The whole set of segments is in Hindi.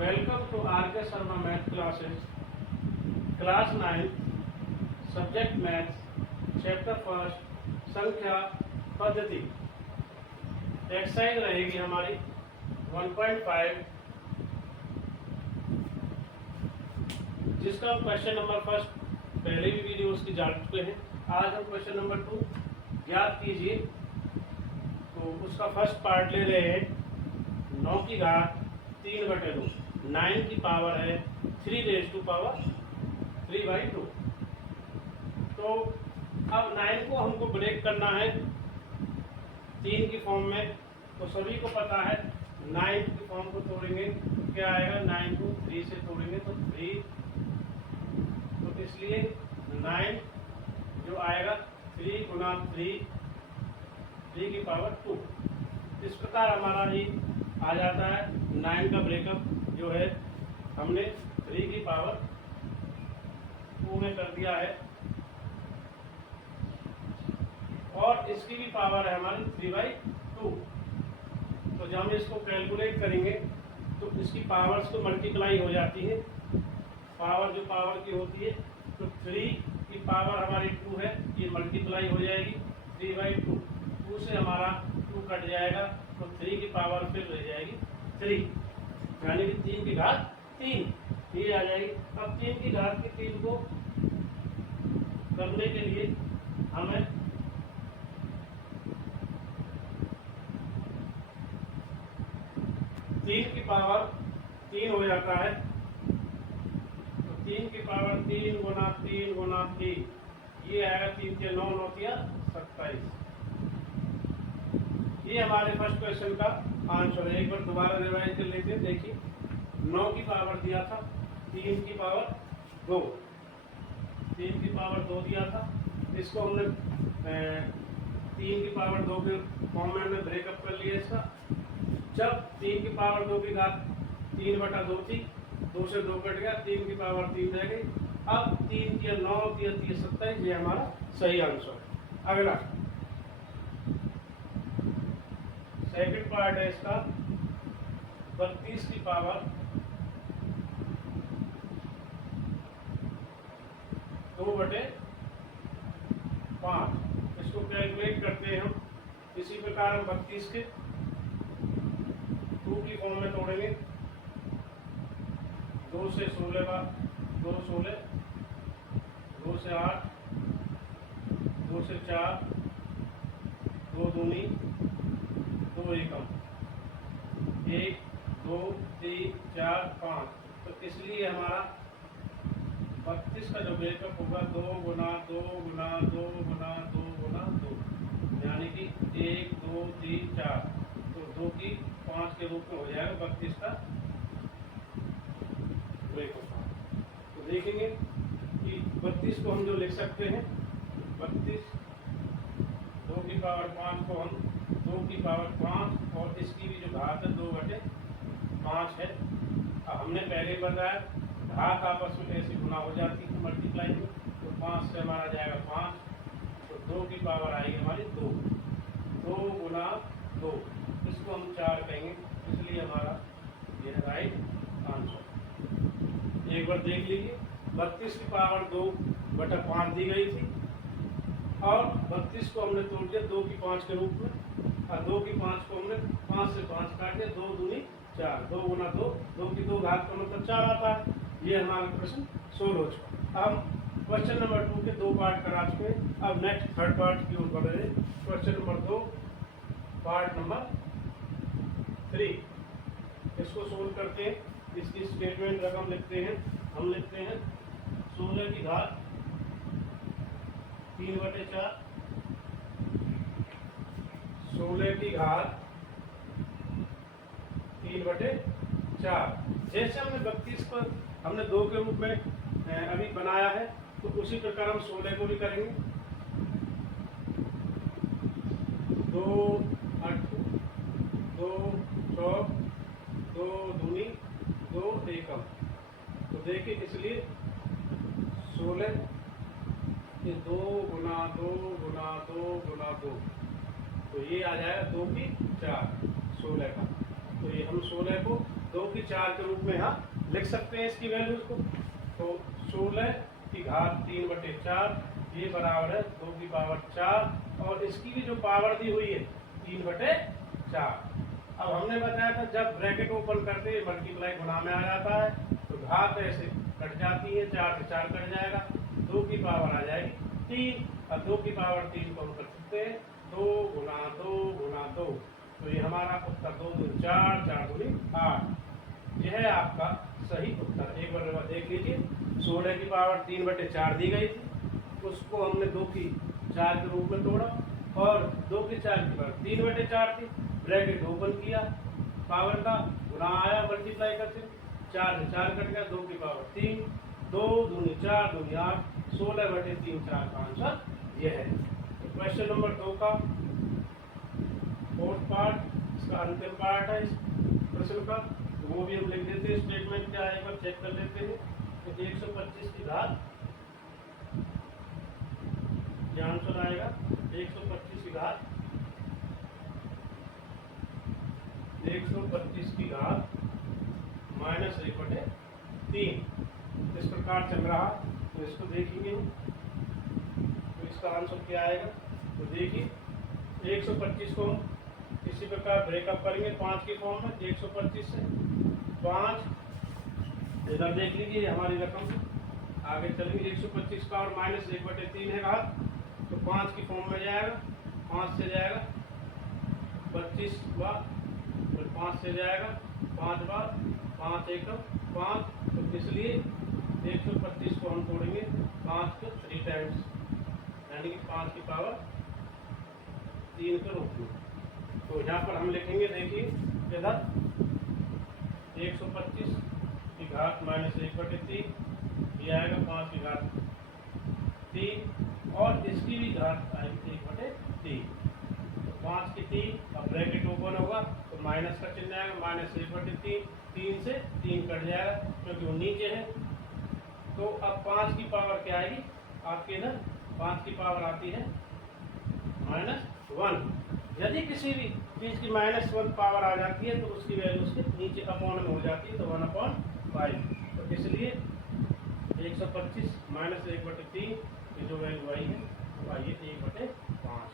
Welcome to R.K. Sharma Math classes, Class 9, Subject Maths, Chapter 1, संख्या पद्धति। एक्सरसाइज रहेगी हमारी 1.5, जिसका हम क्वेश्चन नंबर फर्स्ट पहले भी वीडियो उसकी जान चुके हैं। आज हम क्वेश्चन नंबर 2 ज्ञात कीजिए। तो उसका फर्स्ट पार्ट ले रहे हैं 9 की घात 3/2। 9 की पावर है 3^3/2। तो अब 9 को हमको ब्रेक करना है 3 की फॉर्म में। तो सभी को पता है 9 की फॉर्म को तोड़ेंगे तो क्या आएगा, 9 को 3 से तोड़ेंगे तो 3। तो इसलिए 9 जो आएगा 3 गुना 3 की पावर 2। इस प्रकार हमारा ही आ जाता है 9 का ब्रेकअप जो है हमने 3 की पावर 2 में कर दिया है। और इसकी भी पावर है हमारी 3/2। तो जब हम इसको कैलकुलेट करेंगे तो इसकी पावर्स तो मल्टीप्लाई हो जाती है। पावर जो पावर की होती है तो 3 की पावर हमारी 2 है, ये मल्टीप्लाई हो जाएगी 3/2। 2 से हमारा 2 कट जाएगा तो 3 की पावर फिर रह जाएगी 3, यानी कि 3 की घात 3 ये आ जाएगी। अब 3 की घात की 3 को करने के लिए हमें तीन की पावर 3 हो जाता है। तो 3 की पावर 3 गुना 3 गुना 3 ये आएगा 3 के 9 9 किया 27। ये हमारे फर्स्ट क्वेश्चन का आंसर है। एक बार दोबारा रिवाइज कर लेते हैं। देखिए 9 की पावर दिया था 3 की पावर 2, 3 की पावर 2 दिया था। इसको हमने 3 की पावर 2 के फॉर्म में हमने ब्रेकअप कर लिया इसका। जब 3 की पावर 2 की घात 3/2 थी, 2 से 2 कट गया, 3 की पावर 3 रह गई। अब 3 की 9 3 27, ये हमारा सही आंसर है। अगला सेकंड पार्ट है इसका 32 की पावर 2/5। इसको कैलकुलेट करते हैं हम। इसी प्रकार हम 32 के 2 की फॉर्म में तोड़ेंगे। 2 से 16 का 2 16, 2 से 8, 2 से 4, 2 दूनी 2 एकम, 1 2 3 4 5। तो इसलिए हमारा 32 का जो ब्रेकअप होगा 2 गुना 2 गुना 2 गुना 2 गुना 2, यानी कि 1 2 3 4। तो 2 की 5 के रूप में हो जाएगा 32 का ब्रेकअप। तो देखेंगे कि 32 को हम जो लिख सकते हैं 32 2 की पावर 5 को हम 2 की पावर 5 और इसकी भी जो घात है 2/5 है। हमने पहले बताया घात आपस में ऐसी गुना हो जाती है मल्टीप्लाई में। तो 5 से हमारा जाएगा 5, तो 2 की पावर आएगी हमारी 2, 2 गुना 2, इसको हम 4 कहेंगे, इसलिए हमारा ये है राइट आंसर। एक बार देख लीजिए 32 की पावर 2/5 दी गई थी और 32 को हमने तोड़ दिया 2 की 5 के रूप में, और 2 की 5 को हमने 5 से 5 काट दिया, 2 दूनी 4, 2 गुना 2, 2 की 2 घात का मतलब 4 आता है। ये हमारा क्वेश्चन सोल्व हो चुका। अब क्वेश्चन नंबर 2 के 2 पार्ट करा चुके हैं। अब नेक्स्ट थर्ड पार्ट की ओर बढ़ रहे हैं। क्वेश्चन नंबर 2 पार्ट नंबर 3 इसको सोल्व करते हैं। इसकी स्टेटमेंट रकम लिखते हैं। हम लिखते हैं 16 की घात 3/4, 16 की घात 3/4। जैसे हमने 32 पर हमने 2 के रूप में अभी बनाया है, तो उसी प्रकार हम 16 को भी करेंगे। 2 8 2 6 2 दूनी 2 एकम। तो देखिए इसलिए 16 ये 2 गुना 2 गुना 2 गुना 2, तो ये आ जाएगा 2 की 4 16 का। तो ये हम 16 को 2 की 4 के रूप में यहाँ लिख सकते हैं इसकी वैल्यूज को। तो 16 की घात 3/4 ये बराबर है 2 की पावर 4 और इसकी भी जो पावर दी हुई है 3/4। अब हमने बताया था जब ब्रैकेट ओपन करते हैं मल्टीप्लाई गुणा में आ जाता है तो घात ऐसे कट जाती है, 4 से 4 कट जाएगा, 2 की पावर आ जाएगी 3 और 2 की पावर 3 को हम कर सकते हैं 2 गुना 2 गुना 2। तो ये हमारा उत्तर 2 दूनी 4, 4 दूनी 8। यह है आपका सही उत्तर। एक बार देख लीजिए, 16 की पावर 3/4 दी गई थी, उसको हमने 2 की 4 के रूप में तोड़ा और 2 की 4 की पावर 3/4 थी, ब्रैकेट ओपन किया, पावर का गुणा आया मल्टीप्लाई करते, 4 से 4 कट गया, 2 की पावर 3, 2 दूनी 4 दूनी 8, 16/3 4 का आंसर यह है। तो क्वेश्चन नंबर 2 का फोर्थ पार्ट, इसका अंतिम पार्ट है इस प्रश्न का, तो वो भी हम लिख देते हैं। स्टेटमेंट क्या है एक बार चेक कर लेते हैं। तो 125 की घात, क्या आंसर आएगा 125 की घात, 125 की घात -1/3 इस प्रकार चल रहा। तो इसको देखेंगे तो इसका आंसर क्या आएगा। तो देखिए 125 को हम इसी प्रकार ब्रेकअप करेंगे 5 के फॉर्म में। 125 से 5 इधर देख लीजिए हमारी रकम आगे चलेंगे। 125 का और -1/3 है घात, तो 5 की फॉर्म में जाएगा, 5 से जाएगा 25 बार, फिर 5 से जाएगा 5 बार, 5 एकम 5। तो इसलिए 125 को हम तोड़ेंगे 5 को 3 टाइम्स, यानी कि 5 की पावर 3 के रूप में। तो यहाँ पर हम लिखेंगे, देखिए इधर 125 की घात -1/3 ये आएगा 5 की घात 3 और इसकी भी घात आएगी 1/3। तो 5 की 3 अब ब्रैकेट ओपन होगा तो माइनस का चिन्ह आएगा, -1/3, 3 से 3 कट जाएगा क्योंकि वो नीचे है। तो अब 5 की पावर क्या आएगी आपके इधर, 5 की पावर आती है -1। यदि किसी भी चीज़ की -1 पावर आ जाती है तो उसकी वैल्यू उसके नीचे अपॉन में हो जाती है, तो 1/5। तो इसलिए 125 -1/3 की जो वैल्यू आई है वो आई है 1/5।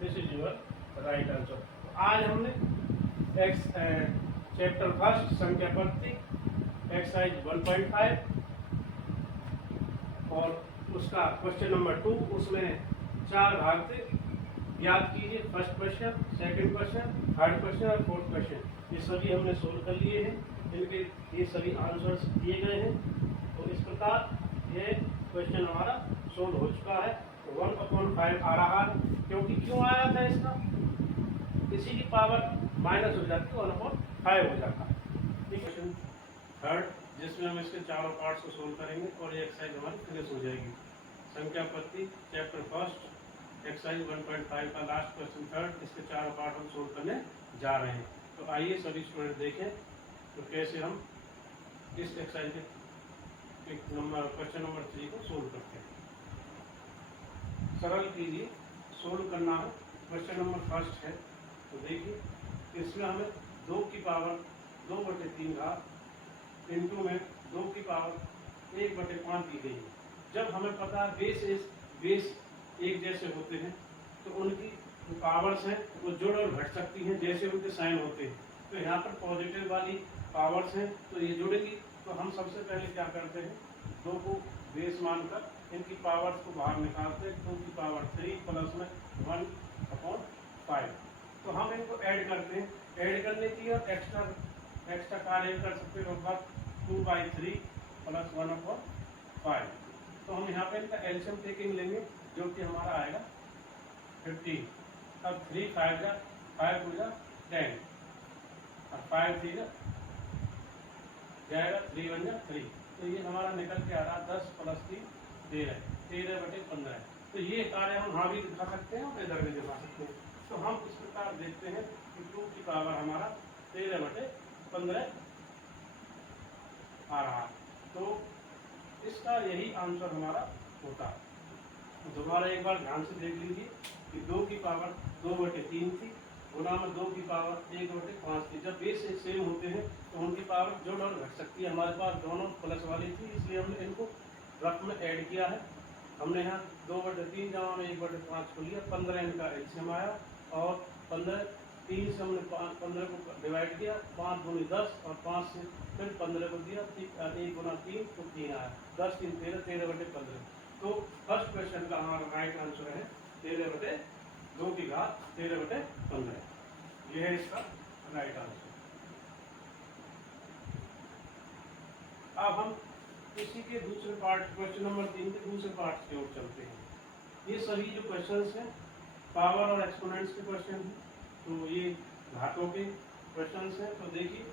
This is your right answer. आज हमने चैप्टर फर्स्ट संख्या पद्धति एक्सरसाइज 1.5 और उसका क्वेश्चन नंबर 2, उसमें 4 भाग थे, याद कीजिए। First question, second question, third question और फोर्थ क्वेश्चन, ये सभी हमने सोल्व कर लिए हैं, इनके ये सभी आंसर्स दिए गए हैं। तो इस प्रकार ये क्वेश्चन हमारा सोल्व हो चुका है। तो 1/5 आ रहा है, क्योंकि क्यों आया था इसका, किसी की पावर माइनस हो जाती है 1/5 हो जाता है। ठीक है, क्वेश्चन थर्ड जिसमें हम इसके चारों पार्ट्स को सोल्व करेंगे और ये एक्सरसाइज हमारी फिनिश हो जाएगी। संख्या पद्धति चैप्टर फर्स्ट एक्सरसाइज 1.5 का लास्ट क्वेश्चन थर्ड, इसके चारों पार्ट हम सोल्व करने जा रहे हैं। तो आइए सभी स्टूडेंट देखें तो कैसे हम इस एक्सरसाइज के क्वेश्चन नंबर 3 को सोल्व करते हैं। सरल कीजिए, सोल्व करना है। क्वेश्चन नंबर फर्स्ट है, तो देखिए इसमें हमें 2 की पावर 2/3 घात इंटू में 2 की पावर 1/5 दी गई है। जब हमें पता है बेस एक जैसे होते हैं तो उनकी जो पावर्स हैं वो जुड़ और घट सकती हैं जैसे उनके साइन होते हैं। तो यहाँ पर पॉजिटिव वाली पावर्स हैं तो ये जुड़ेगी। तो हम सबसे पहले क्या करते हैं, 2 को बेस मानकर इनकी पावर्स को बाहर निकालते हैं। 2 की पावर 3 प्लस में 1/5। तो हम इनको ऐड करते हैं, ऐड करने की और एक्स्ट्रा कार्य कर सकते हैं लगभग 2/3 प्लस 1/5। तो हम यहाँ पे इनका एलसीएम टेकिंग लेंगे जो कि हमारा आएगा 15। अब 3 5 जा 5 हो जा 10 और 5 3 जाएगा 3 1 जा 3। तो ये हमारा निकल के आ रहा 10 प्लस 3 13, 13/15। तो ये कार्य हम हाँ भी दिखा सकते हैं और इधर भी दिखा सकते हैं। तो हम इस प्रकार देखते हैं कि 2 की पावर हमारा 13/15 आ रहा। तो इसका यही आंसर हमारा होता है। दोबारा एक बार ध्यान से देख लीजिए कि 2 की पावर 2/3 थी गुना में 2 की पावर 1/5 थी। जब बेस सेम होते हैं तो उनकी पावर जोड़ और घट सकती है। हमारे पास दोनों प्लस वाली थी, इसलिए हमने इनको रफ में ऐड किया है। हमने यहाँ 2/3 जमा में 1/5 को लिया, 15 इनका एलसीएम आया और 15 3 से हमने 15 को डिवाइड किया, 5 दूनी 10 और 5 से फिर 15 को दिया, 1 गुना 3 तो 3 आया, 10 3 13, 13/15। तो फर्स्ट क्वेश्चन का हमारा राइट आंसर है 13/2 की घात 13/15। यह है इसका राइट आंसर। अब हम इसी के दूसरे पार्ट, क्वेश्चन नंबर 3 के दूसरे पार्ट की ओर चलते हैं। ये सभी जो क्वेश्चंस हैं पावर और एक्सपोनेंट्स के क्वेश्चन हैं, तो ये घातों के क्वेश्चंस हैं। तो देखिए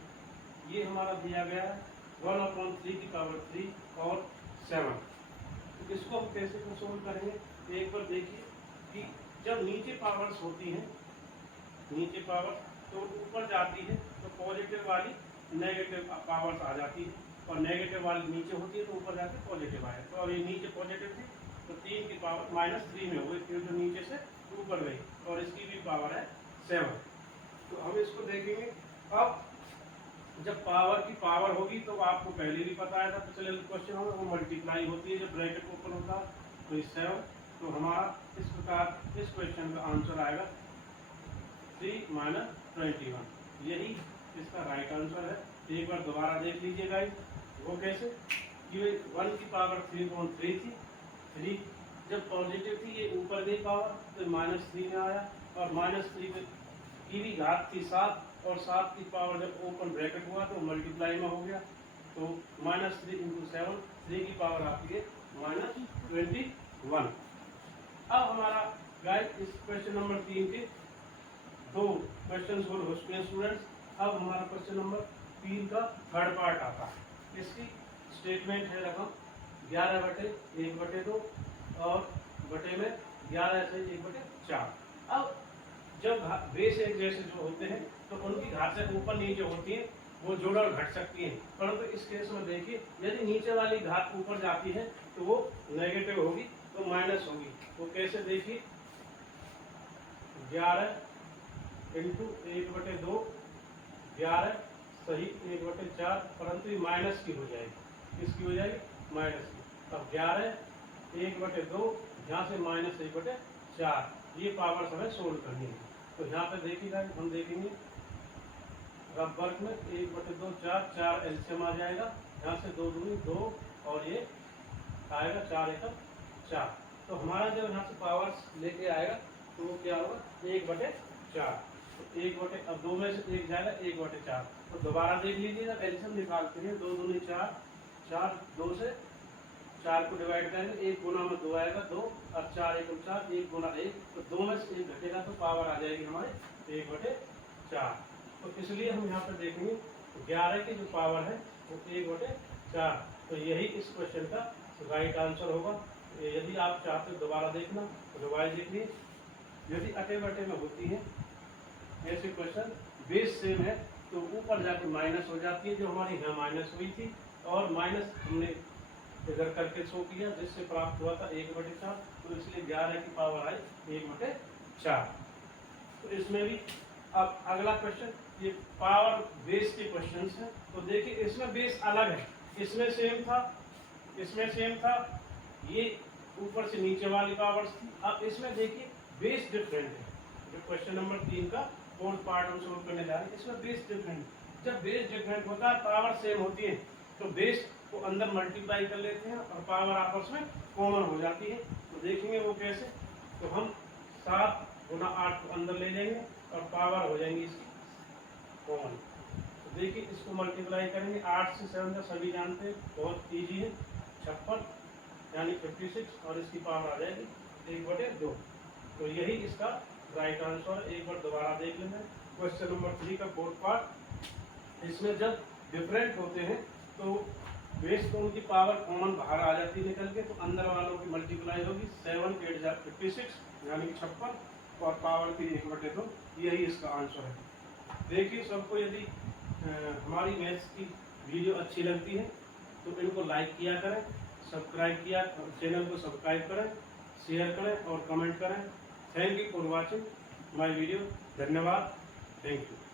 ये हमारा दिया गया है 1/3 की पावर 3 और 7। तो इसको हम कैसे सोल्व करेंगे, एक बार देखिए कि जब नीचे पावर्स होती हैं, नीचे पावर तो ऊपर जाती है तो पॉजिटिव वाली नेगेटिव पावर्स आ जाती है, और नेगेटिव वाली नीचे होती है तो ऊपर जाके पॉजिटिव आए। तो अब ये नीचे पॉजिटिव थी तो 3 की पावर -3 में हो गई, फिर जो नीचे से ऊपर गई, और इसकी भी पावर है 7। तो हम इसको देखेंगे। अब जब पावर की पावर होगी तो आपको पहले भी पता है था, पिछले क्वेश्चन में वो मल्टीप्लाई होती है जब ब्रैकेट ओपन होता है, तो 7। तो हमारा इस प्रकार इस क्वेश्चन का आंसर आएगा 3 - 21। यही इसका राइट आंसर है। एक बार दोबारा देख लीजिए गाइस, वो कैसे कि 1 की पावर 3/3 थी, 3 जब पॉजिटिव थी ये ऊपर गई पावर तो -3 में आया, और -3 की भी घात थी 7, और 7 की पावर जब ओपन ब्रैकेट हुआ तो मल्टीप्लाई में हो गया, तो -3 × 7, 3 की पावर आती है -21। अब हमारा गाइस इस क्वेश्चन नंबर 3 के 2 क्वेश्चन हो चुके हैं स्टूडेंट्स। अब हमारा क्वेश्चन नंबर 3 का थर्ड पार्ट आता है। इसकी स्टेटमेंट है रकम 11/1/2 और बटे में 11 से 1/4। अब जब बेस एक जैसे जो होते हैं तो उनकी घात से ऊपर नीचे होती है, वो जोड़ और घट सकती है। परंतु इस केस में देखिए यदि नीचे वाली घात ऊपर जाती है तो वो नेगेटिव होगी, तो माइनस होगी। तो कैसे देखिए 11 × 1/2, 11 सही 1/4, परंतु ये माइनस की हो जाएगी। किसकी हो जाएगी? माइनस की। अब 11 1/2 यहाँ से -1/4, ये पावर हमें सोल्व करनी है। तो यहाँ पे देखिएगा हम देखेंगे रफ वर्क में 1/2 4, 4 एलसीएम आ जाएगा, यहाँ से 2 दूनी 2 और ये आएगा 4 × 4। तो हमारा जब यहाँ से पावर्स लेके आएगा तो वो क्या होगा 1/4। तो 1 अब 2 में से 1 जाएगा 1/4। तो दोबारा देख लीजिएगा एलसीएम निकालते हैं, 2 दूनी 4, 4 2 से 4 को डिवाइड करेंगे, 1 गुना में 2 आएगा 2, और 4 × 4, 1 गुना 1, तो 2 में से 1 घटेगा तो पावर आ जाएगी हमारे 1/4। तो इसलिए हम यहाँ पर देखेंगे 11 की जो पावर है वो 1/4। तो यही इस क्वेश्चन का राइट आंसर होगा। यदि आप चाहते हो दोबारा देखना तो रिवाइज देखिए। यदि अटे बटे में होती है ऐसे क्वेश्चन, बेस सेम है तो ऊपर जाके माइनस हो जाती है, जो हमारी यहाँ माइनस हुई थी, और माइनस हमने इधर करके शो किया जिससे प्राप्त हुआ था 1/4। तो इसलिए 11 की पावर आई 1/4। तो इसमें भी अब अगला क्वेश्चन ये पावर बेस के क्वेश्चन हैं। तो देखिए इसमें बेस अलग है, इसमें सेम था, इसमें सेम था, ये ऊपर से नीचे वाली पावर्स थी। अब इसमें देखिए बेस डिफरेंट है। जो क्वेश्चन नंबर 3 का फोर्थ पार्ट हम सोल्व करने जा रहे हैं, इसमें बेस डिफरेंट। जब बेस डिफरेंट होता है पावर सेम होती है तो बेस को अंदर मल्टीप्लाई कर लेते हैं और पावर आपस में कॉमन हो जाती है। तो देखेंगे वो कैसे। तो हम 7 × 8 को अंदर ले लेंगे और पावर हो जाएंगी इसकी कॉमन। तो देखिए इसको मल्टीप्लाई करेंगे, 8 से 7 का सभी जानते हैं, बहुत ईजी है, 56 यानी 56, और इसकी पावर आ जाएगी 1/2। तो यही इसका राइट आंसर। एक बार दोबारा देख लेना क्वेश्चन नंबर 3 का फोर्थ पार्ट। इसमें जब डिफरेंट होते हैं तो बेस को उनकी पावर कॉमन बाहर आ जाती है निकल के, तो अंदर वालों की मल्टीप्लाई होगी, 7 × 8 = 56 यानी 56, और पावर की 1/2। यही इसका आंसर है। देखिए सबको यदि हमारी मैथ्स की वीडियो अच्छी लगती है तो इनको लाइक किया करें, सब्सक्राइब किया, चैनल को सब्सक्राइब करें, शेयर करें और कमेंट करें। Thank you for watching. My video. धन्यवाद, थैंक यू।